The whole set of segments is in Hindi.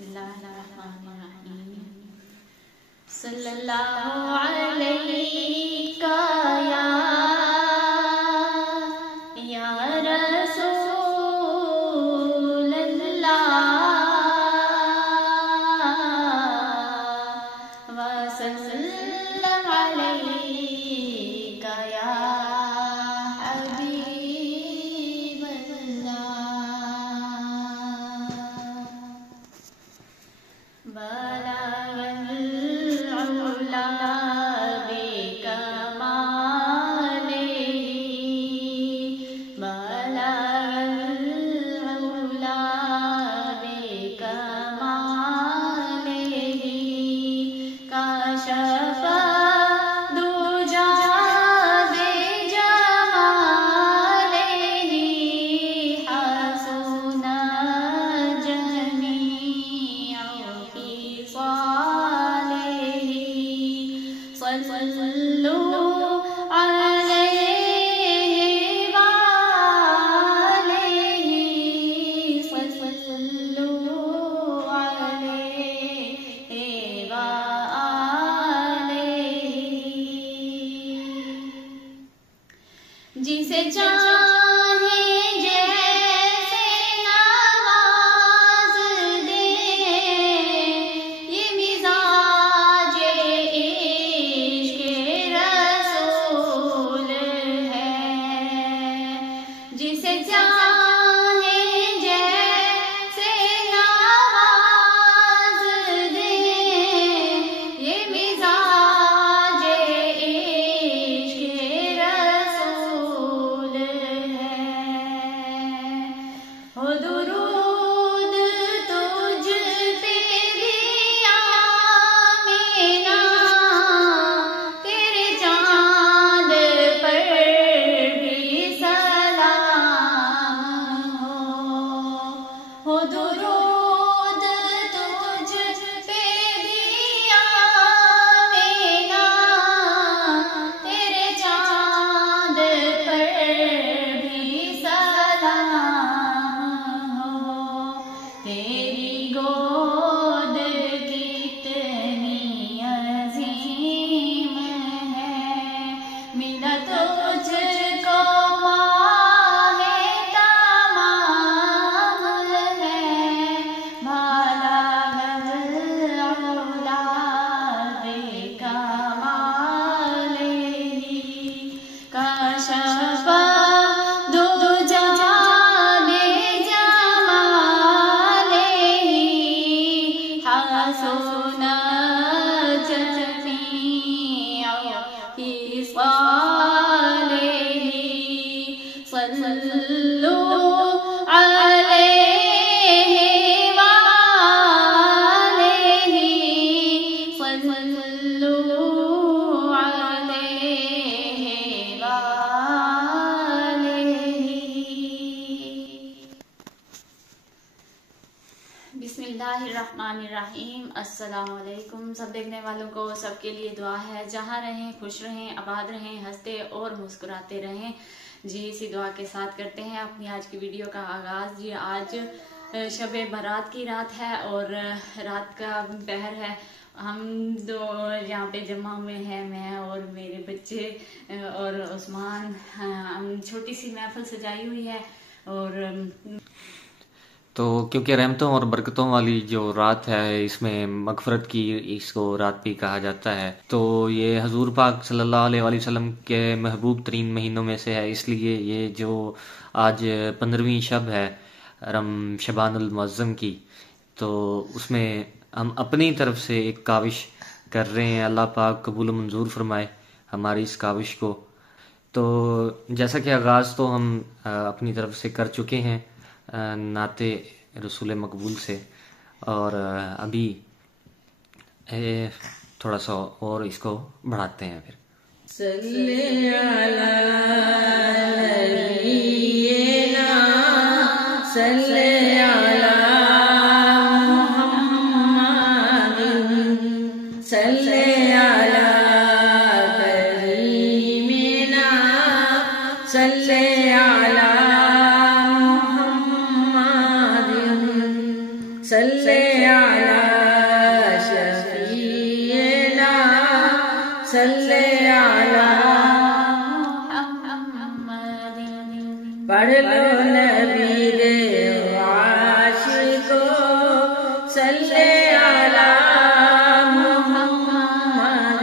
बिस्मिल्लाहिर्रहमानिर्रहीम। सल्लल्लाहु अलैका या रसूलल्लाह वसल्लम अलैका या हबीबल्लाह। बलगल उला बिकमालिही, बलगल उला बिकमालिही, कशफ दुजा बिजमालिही, हसुन जमीउ ख़िसालिही। सल्लु अलैहि वालिही, सल्लु अलैहि वालिही। जिसे चाहे जैसे नवाज दे, ये मिजाजे इश्क़ रसूल है। जिसे चाहे जैसे नवाज दे, ये मिजाजे इश्क़ रसूल है। हो दुरूद तुझ पे भी आमीना, तेरे चाँद पर भी सलाम हो दुरूद तुझ पे भी आमीना, तेरे चाँद पर भी सलाम हो। तेरी गोद कितनी अजीम है, मिला तुझको माहे तमाम है। बलगल उला बिकमालिही, कशफ दुजा बिजमालिही, हसुन जमीउ ख़िसालिही। सल्लु अलैहि वालिही, सल्लु अलैहि वालिही। बिस्मिल्लाहिर्रहमानिर्रहीम। अस्सलाम वालेकुम। सब देखने वालों को सबके लिए दुआ है, जहाँ रहें खुश रहें, आबाद रहें, हंसते और मुस्कुराते रहें। जी इसी दुआ के साथ करते हैं अपनी आज की वीडियो का आगाज। जी आज शब बारात की रात है और रात का पहर है। हम दो यहाँ पे जमा हुए हैं, मैं और मेरे बच्चे और उस्मान। हम छोटी सी महफिल सजाई हुई है और तो क्योंकि रहमतों और बरकतों वाली जो रात है, इसमें मगफरत की इसको रात भी कहा जाता है। तो ये हजूर पाक सल्लल्लाहु अलैहि वसल्लम के महबूब तरीन महीनों में से है, इसलिए ये जो आज 15वीं शब है शबानुल मुअज़्ज़म की, तो उसमें हम अपनी तरफ से एक काविश कर रहे हैं। अल्लाह पाक कबूल मंजूर फरमाए हमारी इस काविश को। तो जैसा कि आगाज़ तो हम अपनी तरफ से कर चुके हैं नाते रसूल मकबूल से, और अभी थोड़ा सा और इसको बढ़ाते हैं फिर। सल्ले अला नबीना, सल्ले अला मुहम्मदिन, सल्ले अला करीमिना, सल्ले अला मुहम्मदिन, सल्ले सल्ले अला शफीना सल्ले अला पढ़ लो नबी रे आशिको सल्ले अला मुहम्मद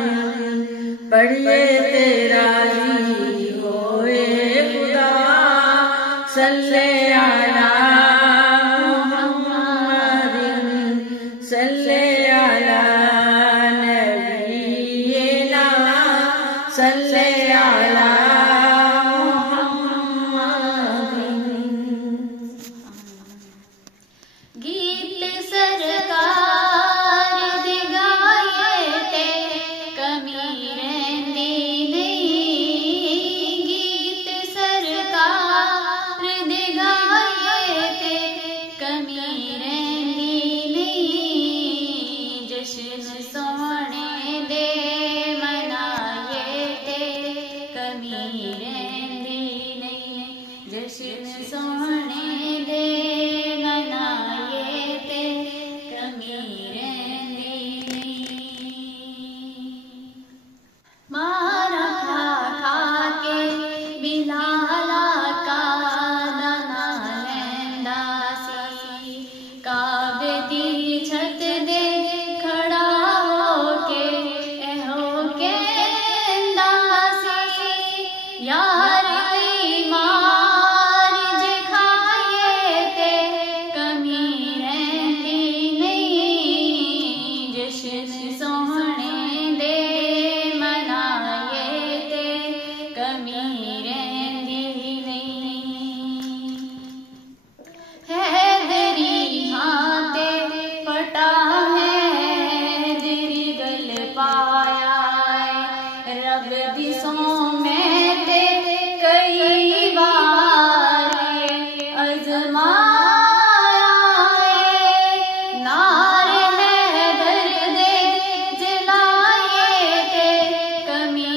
पढ़िए तेरा जी होए खुदा सल्ले अला मुहम्मद सल्ले अला नबीना सल्ले अला गीत सरकार दे गाए ते कमी रहंदी नहीं गीत सरकार दे गाए ते कमी रहंदी नहीं जश्न सोहणे दे मनाए ते कमी रहंदी नहीं जश्न सोहणे दे मारा खा खा के बिलाला का दाना लैंदा सी काबे दी छत दे खड़ा होके एहो कहंदा सी यार मार जे खाए ते कमी रहंदी नहीं जश्न सोहणे दे कमी रहंदी नहीं हैदरी हाँ ते फटा हैदरी गल पाया रब दी सौ में ते कई बार अजमाया नार हैदर दे जलाए ते कमी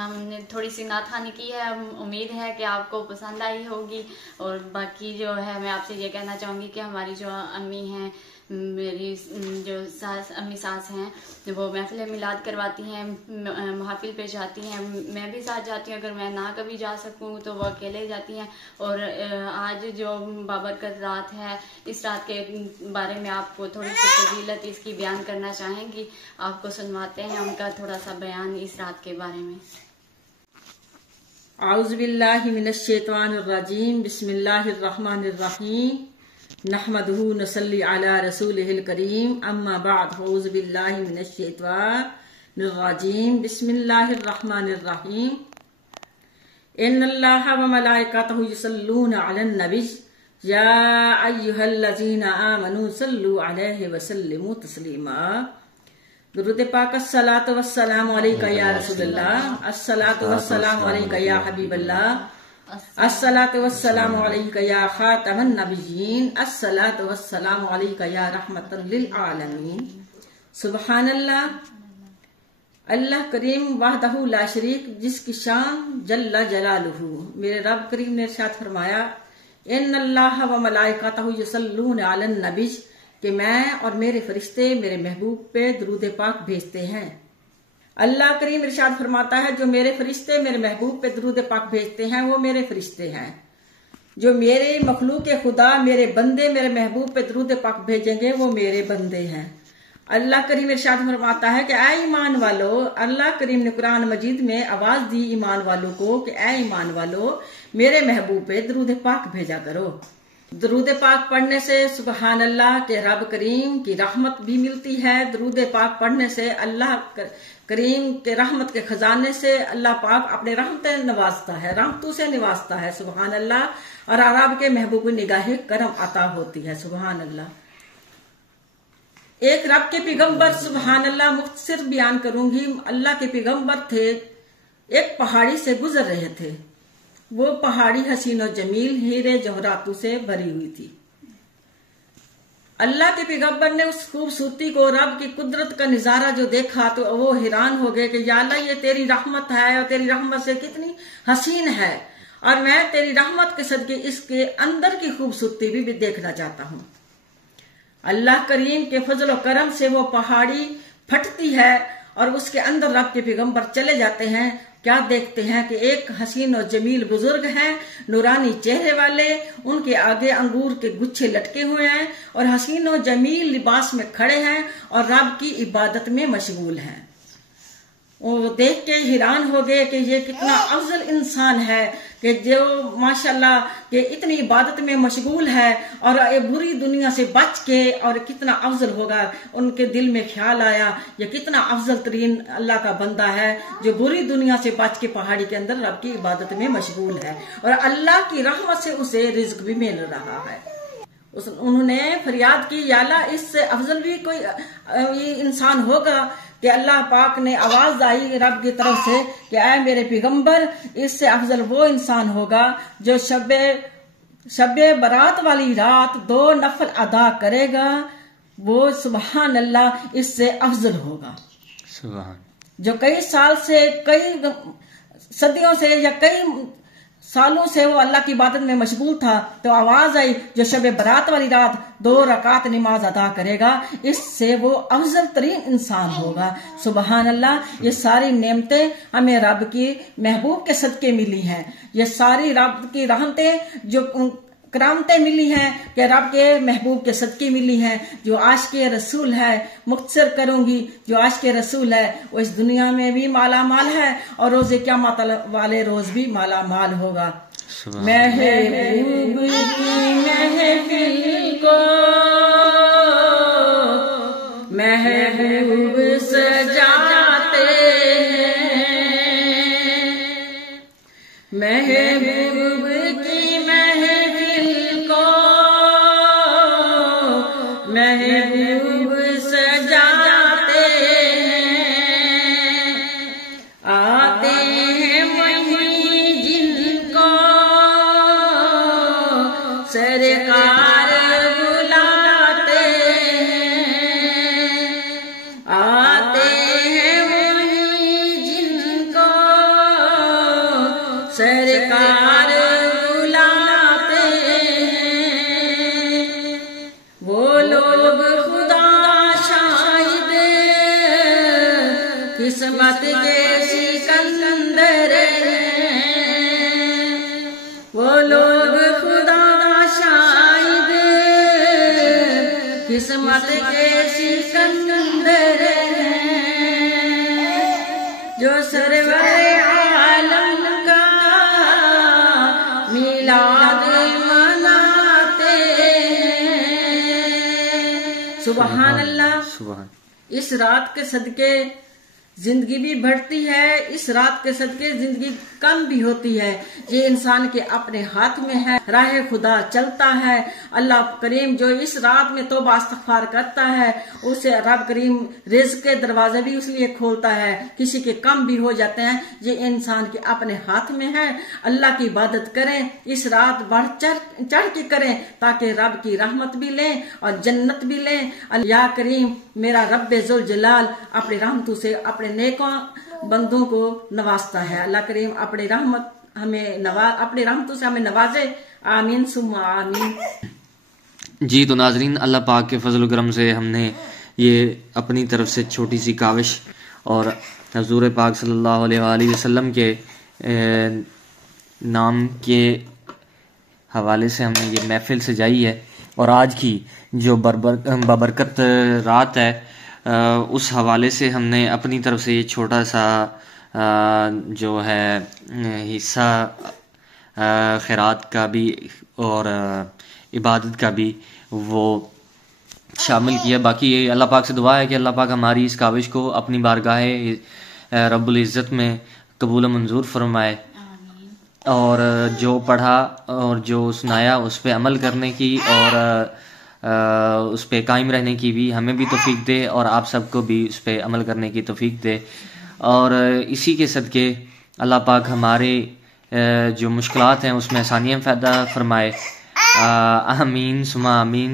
हमने थोड़ी सी नाथानी की है। उम्मीद है कि आपको पसंद आई होगी। और बाकी जो है मैं आपसे ये कहना चाहूँगी कि हमारी जो अम्मी हैं, मेरी जो अम्मी सास हैं, वो महफिल मिलाद करवाती हैं, महफिल पे जाती हैं, मैं भी साथ जाती हूँ। अगर मैं ना कभी जा सकूँ तो वो अकेले जाती हैं। और आज जो बाबरकत रात है, इस रात के बारे में आपको थोड़ी सी फजीलत इसकी बयान करना चाहेंगी। आपको सुनवाते हैं उनका थोड़ा सा बयान इस रात के बारे में। आउज़ु बिल्लाहि मिनश शैतानिर रजीम बिस्मिल्लाहिर रहमानिर रहीम नहमदुहु नसल्ली अला रसूलिहिल करीम अम्मा बाद आउज़ु बिल्लाहि मिनश शैतानिर रजीम बिस्मिल्लाहिर रहमानिर रहीम इन्नल्लाहा व मलाइकतहु युसल्लूना अलन नबी या अय्युहल्लज़ीना आमनू सल्लु अलैहि व सल्लिमू तस्लीमा। दुरूद पाक अस्सलातु वस्सलामु अलैका या रसूलल्लाह, अस्सलातु वस्सलामु अलैका या हबीबल्लाह, अस्सलातु वस्सलामु अलैका या खातमन नबिय्यीन, अस्सलातु वस्सलामु अलैका या रहमतल लिल आलमीन। सुबहानल्लाह। अल्लाह करीम वहदहु ला शरीक, जिसकी शान जल्ला जलालुहु। मेरे रब करीम ने इरशाद फरमाया, इन्नल्लाह व मलाइकतहु युसल्लूना अलन नबी, कि मैं और मेरे फरिश्ते मेरे महबूब पे दुरूद पाक भेजते हैं। अल्लाह करीम इरशाद फरमाता है, जो मेरे फरिश्ते मेरे महबूब पे दुरूद पाक भेजते हैं वो मेरे फरिश्ते हैं। जो मेरे मखलूक खुदा मेरे बंदे मेरे महबूब पे दुरूद पाक भेजेंगे वो मेरे बंदे हैं। अल्लाह करीम इरशाद फरमाता है कि ऐ ईमान वालो, अल्लाह करीम ने कुरान मजीद में आवाज दी ईमान वालों को कि ऐ ईमान वालो, मेरे महबूब पे दरूद पाक भेजा करो। दरूद पाक पढ़ने से सुबहान अल्लाह के रब करीम की रहमत भी मिलती है। दरूद पाक पढ़ने से अल्लाह करीम के रहमत के खजाने से अल्लाह पाक अपने रहमतें नवाजता है, रहमतों से निवाजता है। सुबहान अल्लाह। और रब के महबूब की निगाह करम अता होती है। सुबहान अल्लाह। एक रब के पैगंबर, सुबहान अल्लाह, मुख्तसर बयान करूंगी। अल्लाह के पैगंबर थे, एक पहाड़ी से गुजर रहे थे। वो पहाड़ी हसीन और जमील हीरे जवाहरातों से भरी हुई थी। अल्लाह के पैगंबर ने उस खूबसूरती को, रब की कुदरत का नजारा जो देखा तो वो हैरान हो गए कि या अल्लाह, ये तेरी रहमत है और तेरी रहमत से कितनी हसीन है, और मैं तेरी रहमत के सदके इसके अंदर की खूबसूरती भी देखना चाहता हूँ। अल्लाह करीम के फजल और करम से वो पहाड़ी फटती है और उसके अंदर रब के पैगंबर चले जाते हैं। क्या देखते हैं कि एक हसीन और जमील बुजुर्ग हैं, नूरानी चेहरे वाले, उनके आगे अंगूर के गुच्छे लटके हुए हैं और हसीन और जमील लिबास में खड़े हैं और रब की इबादत में मशगूल हैं। वो देख के हैरान हो गए कि ये कितना अफजल इंसान है कि जो माशाल्लाह के इतनी इबादत में मशगूल है और ये बुरी दुनिया से बच के, और कितना अफजल होगा। उनके दिल में ख्याल आया ये कितना अफजल तरीन अल्लाह का बंदा है जो बुरी दुनिया से बच के पहाड़ी के अंदर रब की इबादत में मशगूल है और अल्लाह की रहमत से उसे रिज्क भी मिल रहा है। उन्होंने फरियाद की, या अल्लाह, इससे अफजल भी कोई ये इंसान होगा कि अल्लाह पाक ने आवाज आई रब की तरफ से कि आए मेरे पैगंबर, इससे अफजल वो इंसान होगा जो शबे बरात वाली रात 2 नफल अदा करेगा। वो सुबहान अल्लाह, इससे अफजल होगा। सुबहान। जो कई साल से, कई सदियों से या कई सालों से वो अल्लाह की इबादत में मशगूल था, तो आवाज आई जो शबे बरात वाली रात 2 रकात नमाज अदा करेगा, इससे वो अफजल तरीन इंसान होगा। सुबहान अल्लाह। ये सारी नेमतें हमें रब की महबूब के सदके मिली हैं। ये सारी रब की रहमतें जो करामतें मिली हैं कि रब के महबूब के सदके मिली हैं। जो आशिक़े रसूल है, मुख्तसर करूंगी, जो आशिक़े रसूल है वो इस दुनिया में भी माला माल है और रोज़े क़यामत वाले रोज भी माला माल होगा। महबूब की महफिल को महबूब सजाते हैं, महबूब की महफिल को महबूब सजाते हैं। आते हैं वही जिनको सरकार बुलाते हैं। आते हैं वही जिनको सरकार बुलाते हैं। वो लोग खुदा शाहिद किस्मत के सिकंदर हैं। वो लोग खुदा शाहिद किस्मत के सिकंदर हैं। जो सरवर आलम का मिलाद मनाते हैं। सुबहान अल्लाह। सुबहान। इस रात के सदके जिंदगी भी बढ़ती है, इस रात के सदके जिंदगी कम भी होती है। ये इंसान के अपने हाथ में है, राह खुदा चलता है। अल्लाह करीम जो इस रात में तौबा इस्तग़फ़ार करता है उसे रब करीम रिज़्क़ के दरवाजे भी उसलिए खोलता है। किसी के कम भी हो जाते हैं, ये इंसान के अपने हाथ में है। अल्लाह की इबादत करें, इस रात बढ़ चढ़ के करें ताकि रब की रहमत भी लें और जन्नत भी लें। अल्लाह करीम मेरा रब्बे जुल जलाल अपनी रहमतों से अपने नेकों बंदों को नवाजता है। अल्लाह करीम अपनी रहमत हमें अपनी रहमतों से हमें नवाजे। आमीन सुम्मा आमीन। जी तो नाजरीन, अल्लाह पाक के फजल करम से हमने ये अपनी तरफ से छोटी सी काविश और हजूर पाक सल्लल्लाहु अलैहि वसल्लम के नाम के हवाले से हमने ये महफिल सजाई है। और आज की जो बबरकत रात है उस हवाले से हमने अपनी तरफ से ये छोटा सा जो है हिस्सा खैरात का भी और इबादत का भी वो शामिल किया। बाकी ये अल्लाह पाक से दुआ है कि अल्लाह पाक हमारी इस काविश को अपनी बारगाह रब्बुल इज़्ज़त में कबूल मंजूर फरमाए और जो पढ़ा और जो सुनाया उस पर अमल करने की और उस पर कायम रहने की भी हमें भी तौफीक दे और आप सबको भी उस पर अमल करने की तौफीक दे। और इसी के सदके अल्लाह पाक हमारे जो मुश्किलात हैं उसमें आसानियाँ पैदा फरमाए। आमीन सुमा आमीन।